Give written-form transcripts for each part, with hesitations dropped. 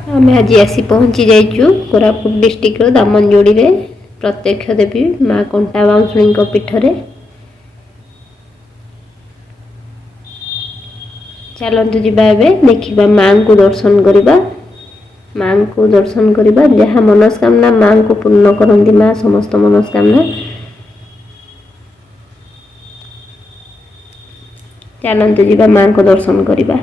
आम आज आसी पहुँची जाइचु कोरापुट डिस्ट्रिक्ट दामनजोड़ी रे प्रत्यक्ष देवी माँ कंटा बाउंसुणी पीठरे। चलतु जीवा एवं देखा माँ को दर्शन करवा। माँ को दर्शन करवा जहाँ मनस्कामना माँ को पूर्ण करती माँ समस्त मनस्कामना। चलतु जीवा माँ को दर्शन करवा।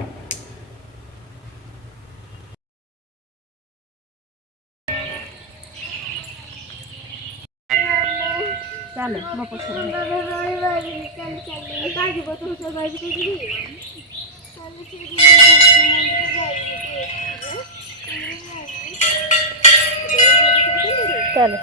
चले मो पछरे चले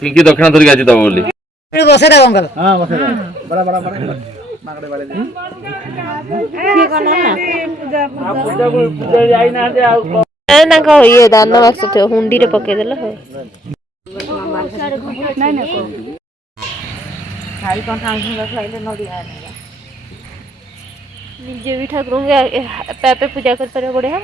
पिंकी दक्षिणा धरिक आज दब बोली बसे अंकल बड़ा बड़ा बड़ा मांगड़े वाले दिन ये दान बाक्स थे हुंडी रे पके देला है खाई कौन खाई खाइले नडिया निजे भी ठाकुर पे पूजा कर पारे बढ़िया।